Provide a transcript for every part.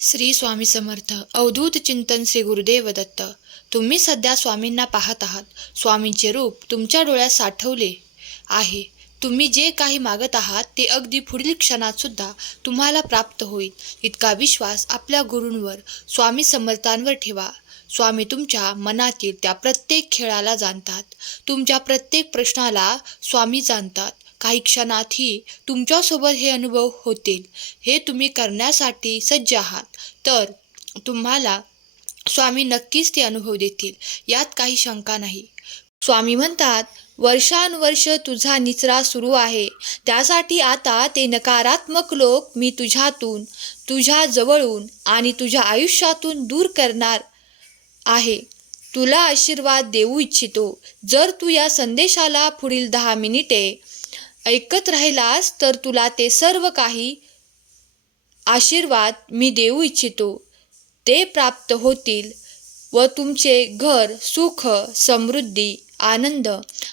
श्री स्वामी समर्थ. अवधूत चिंतन श्री गुरुदेव दत्त. तुम्ही सध्या स्वामींना पाहत आहात. स्वामींचे रूप तुमच्या डोळ्यात साठवले आहे. तुम्ही जे काही मागत आहात ते अगदी पुढील क्षणात सुद्धा तुम्हाला प्राप्त होईल. इतका विश्वास आपल्या गुरूंवर, स्वामी समर्थांवर ठेवा. स्वामी तुमच्या मनातील त्या प्रत्येक खेळाला जाणतात. तुमच्या प्रत्येक प्रश्नाला स्वामी जाणतात. काही क्षणातही तुमच्यासोबत हे अनुभव होतील. हे तुम्ही करण्यासाठी सज्ज आहात तर तुम्हाला स्वामी नक्कीच ते अनुभव देतील, यात काही शंका नाही. स्वामी म्हणतात, वर्षानुवर्ष तुझा निचरा सुरू आहे, त्यासाठी आता ते नकारात्मक लोक मी तुझ्यातून, तुझ्या जवळून आणि तुझ्या आयुष्यातून दूर करणार आहे. तुला आशीर्वाद देऊ इच्छितो. जर तू या संदेशाला पुढील 10 मिनिटे ऐकत राहिलास तर तुला ते सर्व काही आशीर्वाद मी देऊ इच्छितो ते प्राप्त होतील व तुमचे घर सुख, समृद्धी, आनंद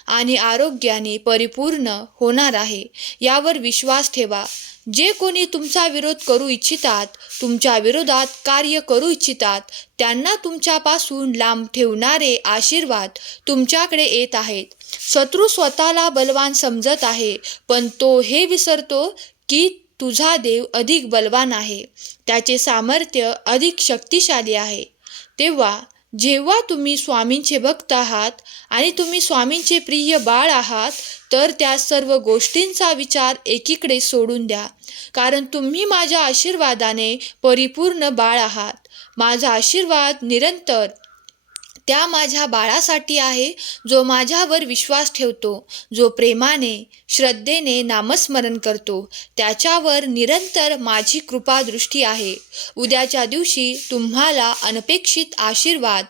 आणि आरोग्याने परिपूर्ण होणार आहे. यावर विश्वास ठेवा. जे कोणी तुमचा विरोध करू इच्छितात, तुमच्या विरोधात कार्य करू इच्छितात, त्यांना तुमच्यापासून लांब ठेवणारे आशीर्वाद तुमच्याकडे येत आहेत. शत्रू स्वतःला बलवान समजत आहे, पण तो हे विसरतो की तुझा देव अधिक बलवान आहे. त्याचे सामर्थ्य अधिक शक्तिशाली आहे. जेव्हा तुम्ही स्वामींचे भक्त आहात आणि तुम्ही स्वामींचे प्रिय बाळ आहात, तर त्या सर्व गोष्टींचा विचार एकीकडे सोडून द्या. कारण तुम्ही माझ्या आशीर्वादाने परिपूर्ण बाळ आहात. माझा आशीर्वाद निरंतर त्या माझ्या बाळासाठी आहे, जो माझ्यावर विश्वास ठेवतो, जो प्रेमाने, श्रद्धेने नामस्मरण करतो. त्याच्यावर निरंतर माझी कृपादृष्टी आहे. उद्याच्या दिवशी तुम्हाला अनपेक्षित आशीर्वाद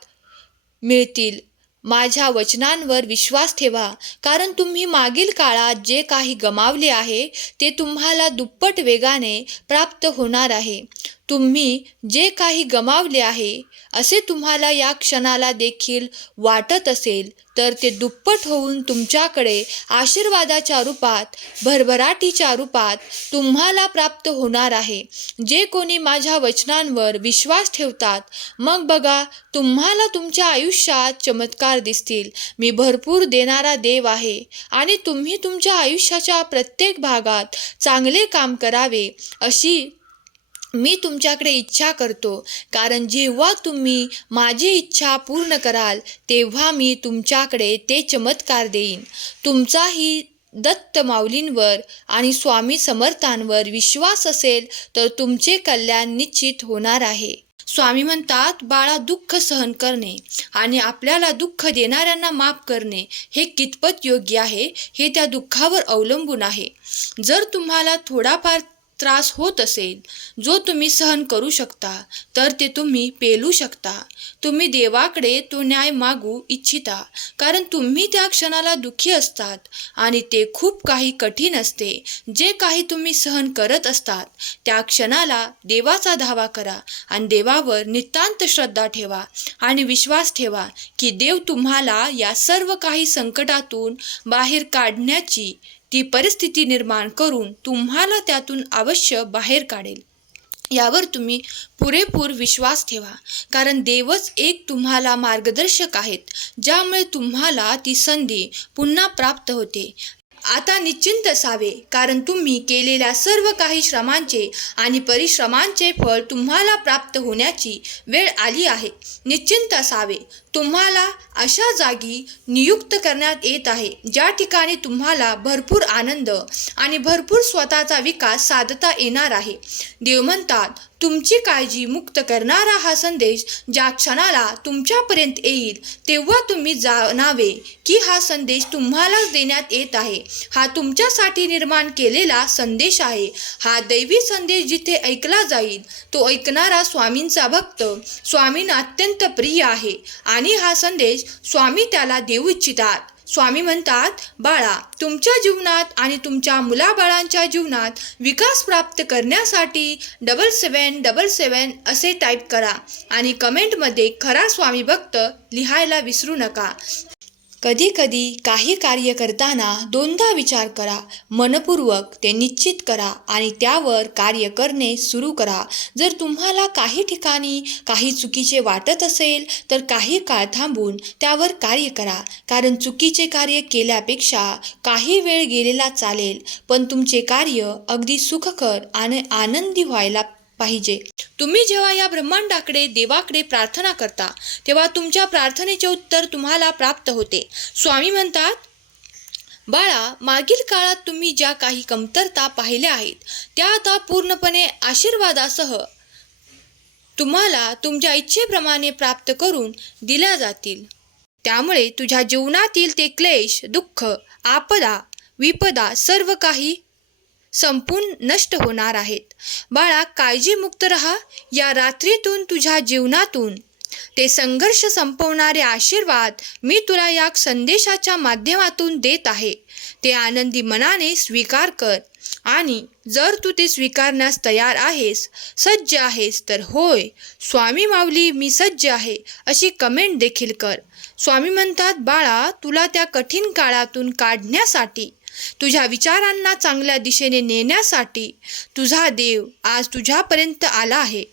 मिळतील. माझ्या वचनांवर विश्वास ठेवा, कारण तुम्ही मागील काळात जे काही गमावले आहे ते तुम्हाला दुप्पट वेगाने प्राप्त होणार आहे. तुम्ही जे काही गमावले आहे असे तुम्हाला या क्षणाला देखील वाटत असेल तर ते दुप्पट होऊन तुमच्याकडे आशीर्वादाच्या रूपात, भरभराटीच्या रूपात तुम्हाला प्राप्त होणार आहे. जे कोणी माझ्या वचनांवर विश्वास ठेवतात, मग बघा तुम्हाला तुमच्या आयुष्यात चमत्कार दिसतील. मी भरपूर देणारा देव आहे आणि तुम्ही तुमच्या आयुष्याच्या प्रत्येक भागात चांगले काम करावे अशी मी तुमच्याकडे इच्छा करतो. कारण जेव्हा तुम्ही माझी इच्छा पूर्ण कराल तेव्हा मी तुमच्याकडे ते चमत्कार देईन. तुमचाही दत्त माऊलींवर आणि स्वामी समर्थांवर विश्वास असेल तर तुमचे कल्याण निश्चित होणार आहे. स्वामी म्हणतात, बाळा, दुःख सहन करणे आणि आपल्याला दुःख देणाऱ्यांना माफ करणे हे कितपत योग्य आहे हे त्या दुःखावर अवलंबून आहे. जर तुम्हाला थोडाफार त्रास होत असेल जो तुम्ही सहन करू शकता तर ते तुम्ही पेलू शकता. तुम्ही देवाकडे तो न्याय मागू इच्छिता, कारण तुम्ही त्या क्षणाला दुःखी असतात आणि ते खूप काही कठीण असते. जे काही तुम्ही सहन करत असतात त्या क्षणाला देवाचा धावा करा आणि देवावर नितांत श्रद्धा ठेवा आणि विश्वास ठेवा की देव तुम्हाला या सर्व काही संकटातून बाहेर काढण्याची ती परिस्थिती निर्माण करून तुम्हाला त्यातून अवश्य बाहेर काढेल. यावर तुम्ही पुरेपूर विश्वास ठेवा, कारण देवच एक तुम्हाला मार्गदर्शक आहेत, ज्यामुळे तुम्हाला ती संधी पुन्हा प्राप्त होते. आता निश्चिंत असावे, कारण तुम्ही केलेल्या सर्व काही श्रमांचे आणि परिश्रमांचे फळ तुम्हाला प्राप्त होण्याची वेळ आली आहे. निश्चिंत असावे. तुम्हाला अशा जागी नियुक्त करण्यात येत आहे ज्या ठिकाणी तुम्हाला भरपूर आनंद आणि भरपूर स्वतःचा विकास साधता येणार आहे. देव म्हणतात, तुमची काळजी मुक्त करणारा हा संदेश ज्या क्षणाला तुमच्यापर्यंत येईल तेव्हा तुम्ही जाणावे की हा संदेश तुम्हालाच देण्यात येत आहे. हा तुमच्यासाठी निर्माण केलेला संदेश आहे. हा दैवी संदेश जिथे ऐकला जाईल तो ऐकणारा स्वामींचा भक्त स्वामींना अत्यंत प्रिय आहे आणि हा संदेश स्वामी त्याला देऊ इच्छितात. स्वामी म्हणतात, बाळा, तुमच्या जीवनात आणि तुमच्या मुलाबाळांच्या जीवनात विकास प्राप्त करण्यासाठी 7777 असे टाईप करा आणि कमेंटमध्ये खरा स्वामी भक्त लिहायला विसरू नका. कधीकधी काही कार्य करताना दोनदा विचार करा, मनपूर्वक ते निश्चित करा आणि त्यावर कार्य करणे सुरू करा. जर तुम्हाला काही ठिकाणी काही चुकीचे वाटत असेल तर काही काळ थांबून त्यावर कार्य करा, कारण चुकीचे कार्य केल्यापेक्षा काही वेळ गेलेला चालेल, पण तुमचे कार्य अगदी सुखकर आणि आनंदी व्हायला पाहिजे. तुम्ही जेव्हा या ब्रह्मांडाकडे, देवाकडे प्रार्थना करता तेव्हा तुमच्या प्रार्थनेचे उत्तर तुम्हाला प्राप्त होते. स्वामी म्हणतात, बाळा, मागील काळात तुम्ही ज्या काही कमतरता पाहिल्या आहेत त्या आता पूर्णपणे आशीर्वादासह तुम्हाला तुमच्या इच्छेप्रमाणे प्राप्त करून दिल्या जातील. त्यामुळे तुझ्या जीवनातील ते क्लेश, दुःख, आपदा, विपदा सर्व काही संपूर्ण नष्ट होणार आहेत. बाळा, काळजीमुक्त रहा. या रात्रीतून तुझ्या जीवनातून ते संघर्ष संपवणारे आशीर्वाद मी तुला या संदेशाच्या माध्यमातून देत आहे. ते आनंदी मनाने स्वीकार कर आणि जर तू ते स्वीकारण्यास तयार आहेस, सज्ज आहेस, तर होय स्वामी माऊली, मी सज्ज आहे अशी कमेंट देखील कर. स्वामी म्हणतात, बाळा, तुला त्या कठीण काळातून काढण्यासाठी, तुझ्या विचारांना चांगल्या दिशेने नेण्यासाठी तुझा देव आज तुझ्यापर्यंत आला आहे.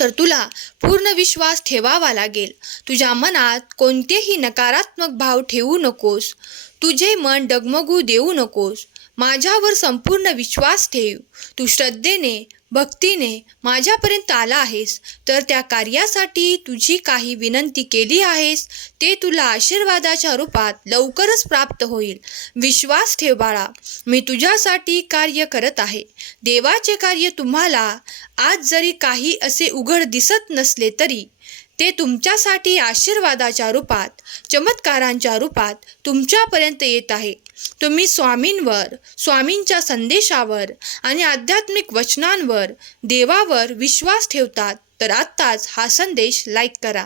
तर तुला पूर्ण विश्वास ठेवावा लागेल. तुझ्या मनात कोणतेही नकारात्मक भाव ठेवू नकोस. तुझे मन डगमगू देऊ नकोस. माझ्यावर संपूर्ण विश्वास ठेव. तू श्रद्धेने, भक्तीने माझ्यापर्यंत आला आहेस, तर त्या कार्यासाठी तुझी काही विनंती केली आहेस ते तुला आशीर्वादाच्या रूपात लवकरच प्राप्त होईल. विश्वास ठेव बाळा, मी तुझ्यासाठी कार्य करत आहे. देवाचे कार्य तुम्हाला आज जरी काही असे उघड दिसत नसले तरी ते तुमच्यासाठी आशीर्वादाच्या रूपात, चमत्कारांच्या रूपात तुमच्यापर्यंत येत आहे. तुम्ही स्वामींवर, स्वामींच्या संदेशावर आणि आध्यात्मिक वचनांवर, देवावर विश्वास ठेवतात तर आत्ताच हा संदेश लाईक करा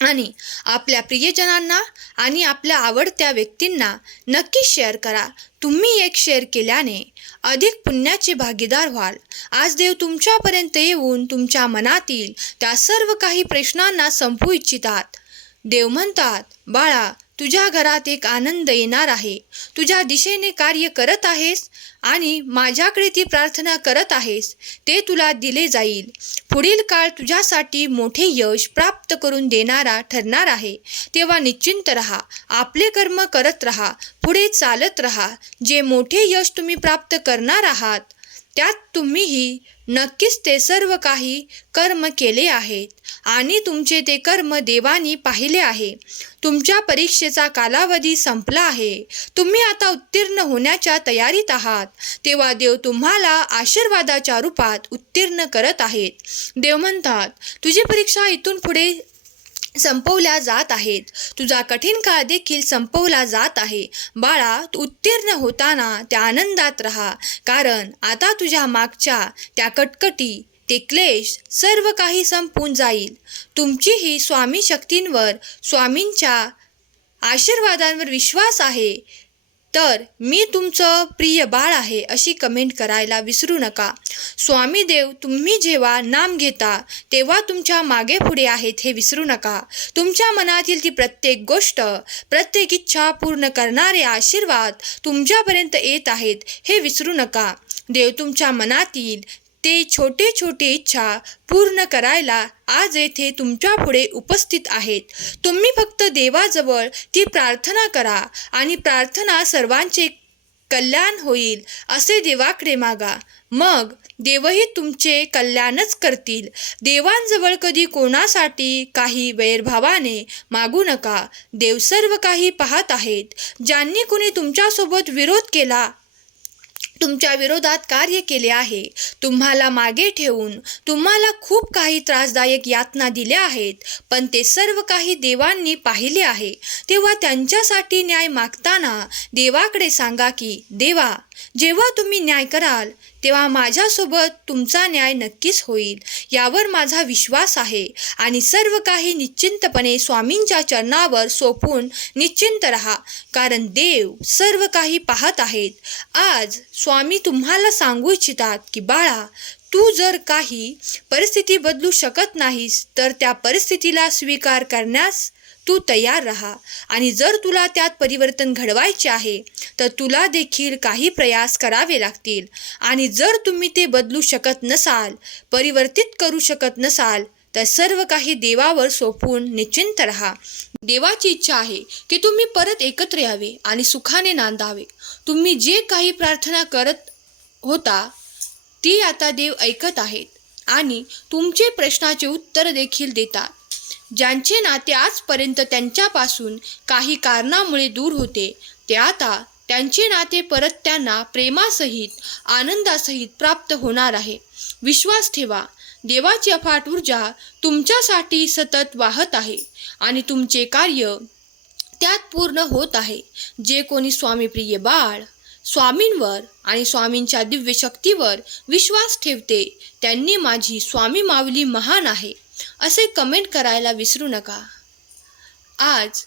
आणि आपल्या प्रियजनांना आणि आपल्या आवडत्या व्यक्तींना नक्की शेअर करा. तुम्ही एक शेअर केल्याने अधिक पुण्याचे भागीदार व्हाल. आज देव तुमच्यापर्यंत येऊन तुमच्या मनातील त्या सर्व काही प्रश्नांना संपवू इच्छितात. देव म्हणतात, बाळा, तुझ्या घरात एक आनंद येणार आहे. तुझ्या दिशेने कार्य करत आहेस आणि माझ्याकडे ती प्रार्थना करत आहेस, ते तुला दिले जाईल. पुढील काळ तुझ्यासाठी मोठे यश प्राप्त करून देणारा ठरणार आहे. तेव्हा निश्चिंत रहा, आपले कर्म करत रहा, पुढे चालत रहा. जे मोठे यश तुम्ही प्राप्त करणार आहात त्यात तुम्हीही नक्कीच ते सर्व काही कर्म केले आहेत आणि तुमचे ते कर्म देवानी पाहिले आहे. तुमच्या परीक्षेचा कालावधी संपला आहे. तुम्ही आता उत्तीर्ण होण्याच्या तयारीत आहात. तेव्हा देव तुम्हाला आशीर्वादाच्या रूपात उत्तीर्ण करत आहेत. देव म्हणतात, तुझी परीक्षा इथून पुढे संपवल्या जात आहेत. तुझा कठीण काळ देखील संपवला जात आहे. बाळा, तू उत्तीर्ण होताना त्या आनंदात राहा, कारण आता तुझ्या मागच्या त्या कटकटी, ते क्लेश सर्व काही संपून जाईल. तुमचीही स्वामी शक्तींवर, स्वामींच्या आशीर्वादांवर विश्वास आहे तर मी तुमचं प्रिय बाळ आहे अशी कमेंट करायला विसरू नका. स्वामी देव तुम्ही जेव्हा नाम घेता तेव्हा तुमच्या मागे पुढे आहेत हे विसरू नका. तुमच्या मनातील ती प्रत्येक गोष्ट, प्रत्येक इच्छा पूर्ण करणारे आशीर्वाद तुमच्यापर्यंत येत आहेत हे विसरू नका. देव तुमच्या मनातील ते छोटे छोटे इच्छा पूर्ण करायला आज येथे तुमच्या पुढे उपस्थित आहेत. तुम्ही फक्त देवाजवळ ती प्रार्थना करा आणि प्रार्थना सर्वांचे कल्याण होईल असे देवाकडे मागा. मग देवही तुमचे कल्याणच करतील. देवांजवळ कधी कोणासाठी काही वैरभावाने मागू नका. देव सर्व काही पाहत आहेत. ज्यांनी कुणी तुमच्यासोबत विरोध केला, तुमच्या विरोधात कार्य केले आहे, तुम्हाला मागे ठेवून तुम्हाला खूप काही त्रासदायक यातना दिल्या आहेत, पण ते सर्व काही देवांनी पाहिले आहे. तेव्हा त्यांच्यासाठी न्याय मागताना देवाकडे सांगा की, देवा, जेव्हा तुम्ही न्याय कराल तेव्हा माझ्यासोबत तुमचा न्याय नक्कीच होईल, यावर माझा विश्वास आहे. आणि सर्व काही निश्चिंतपणे स्वामींच्या चरणावर सोपून निश्चिंत रहा, कारण देव सर्व काही पाहत आहेत. आज स्वामी तुम्हाला सांगू इच्छितात की, बाळा, तू जर काही परिस्थिती बदलू शकत नाहीस तर त्या परिस्थितीला स्वीकार करण्यास तू तयार राहा. आणि जर तुला त्यात परिवर्तन घडवायचे आहे तर तुला देखील काही प्रयास करावे लागतील. आणि जर तुम्ही ते बदलू शकत नसाल, परिवर्तित करू शकत नसाल, तर सर्व काही देवावर सोपवून निश्चिंत राहा. देवाची इच्छा आहे की तुम्ही परत एकत्र यावे आणि सुखाने नांदावे. तुम्ही जे काही प्रार्थना करत होता ती आता देव ऐकत आहेत आणि तुमचे प्रश्नाचे उत्तर देखील देतात. ज्यांचे नाते आजपर्यंत त्यांच्यापासून काही कारणामुळे दूर होते, ते आता त्यांचे नाते परत त्यांना प्रेमासहित, आनंदासहित प्राप्त होणार आहे. विश्वास ठेवा. देवाची अफाट ऊर्जा तुमच्यासाठी सतत वाहत आहे आणि तुमचे कार्य त्यात पूर्ण होत आहे. जे कोणी स्वामीप्रिय बाळ, स्वामींवर आणि स्वामींच्या दिव्य शक्तीवर विश्वास ठेवते, त्यांनी माझी स्वामी माऊली महान आहे असे कमेंट करायला विसरू नका. आज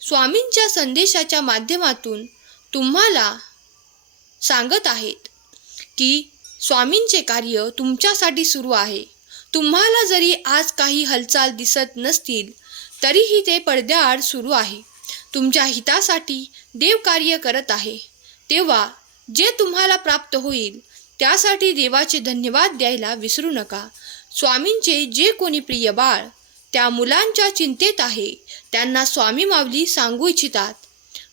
स्वामींच्या संदेशाच्या माध्यमातून तुम्हाला सांगत आहेत की स्वामींचे कार्य तुमच्यासाठी सुरू आहे. तुम्हाला जरी आज काही हालचाल दिसत नसतील तरीही ते पडद्याआड सुरू आहे. तुमच्या हितासाठी देव कार्य करत आहे. तेव्हा जे तुम्हाला प्राप्त होईल त्यासाठी देवाचे धन्यवाद द्यायला विसरू नका. स्वामींचे जे कोणी प्रिय बाळ त्या मुलांच्या चिंतेत आहे, त्यांना स्वामी माऊली सांगू इच्छितात,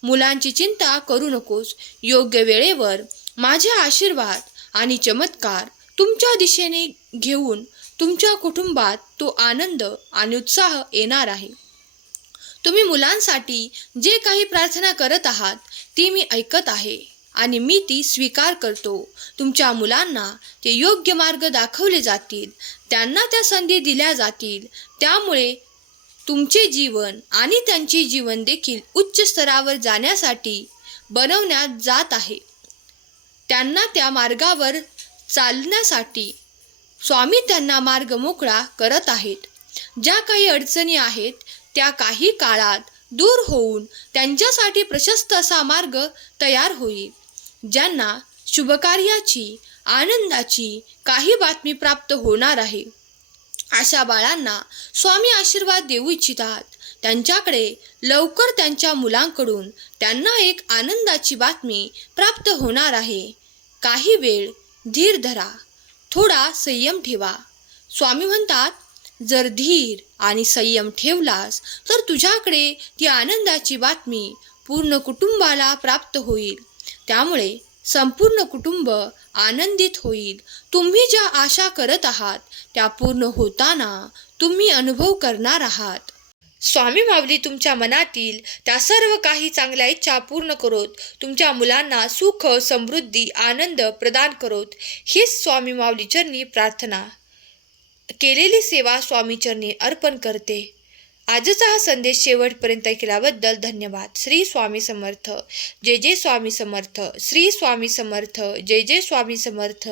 मुलांची चिंता करू नकोस. योग्य वेळेवर माझे आशीर्वाद आणि चमत्कार तुमच्या दिशेने घेऊन तुमच्या कुटुंबात तो आनंद आणि उत्साह येणार आहे. तुम्ही मुलांसाठी जे काही प्रार्थना करत आहात ती मी ऐकत आहे आणि मी ती स्वीकार करतो. तुमच्या मुलांना ते योग्य मार्ग दाखवले जातील, त्यांना त्या संधी दिल्या जातील. त्यामुळे तुमचे जीवन आणि त्यांचे जीवन देखील उच्च स्तरावर जाण्यासाठी बनवण्यात जात आहे. त्यांना त्या मार्गावर चालण्यासाठी स्वामी त्यांना मार्ग मोकळा करत आहेत. ज्या काही अडचणी आहेत त्या काही काळात दूर होऊन त्यांच्यासाठी प्रशस्त असा मार्ग तयार होईल. ज्यांना शुभकार्याची, आनंदाची काही बातमी प्राप्त होणार आहे, अशा बाळांना स्वामी आशीर्वाद देऊ इच्छितात. त्यांच्याकडे लवकर त्यांच्या मुलांकडून त्यांना एक आनंदाची बातमी प्राप्त होणार आहे. काही वेळ धीर धरा, थोडा संयम ठेवा. स्वामी म्हणतात, जर धीर आणि संयम ठेवलास तर तुझ्याकडे ती आनंदाची बातमी पूर्ण कुटुंबाला प्राप्त होईल. त्यामुळे संपूर्ण कुटुंब आनंदित होईल. तुम्ही ज्या आशा करत आहात त्या पूर्ण होताना तुम्ही अनुभव करणार आहात. स्वामी माऊली तुमच्या मनातील त्या सर्व काही चांगल्या इच्छा पूर्ण करोत. तुमच्या मुलांना सुख, समृद्धी, आनंद प्रदान करोत. हीच स्वामी माऊली चरणी प्रार्थना. केलेली सेवा स्वामी चरणी अर्पण करते. आजचा हा संदेश शेवटपर्यंत ऐकल्याबद्दल धन्यवाद. श्री स्वामी समर्थ. जय जय स्वामी समर्थ. श्री स्वामी समर्थ. जय जय स्वामी समर्थ.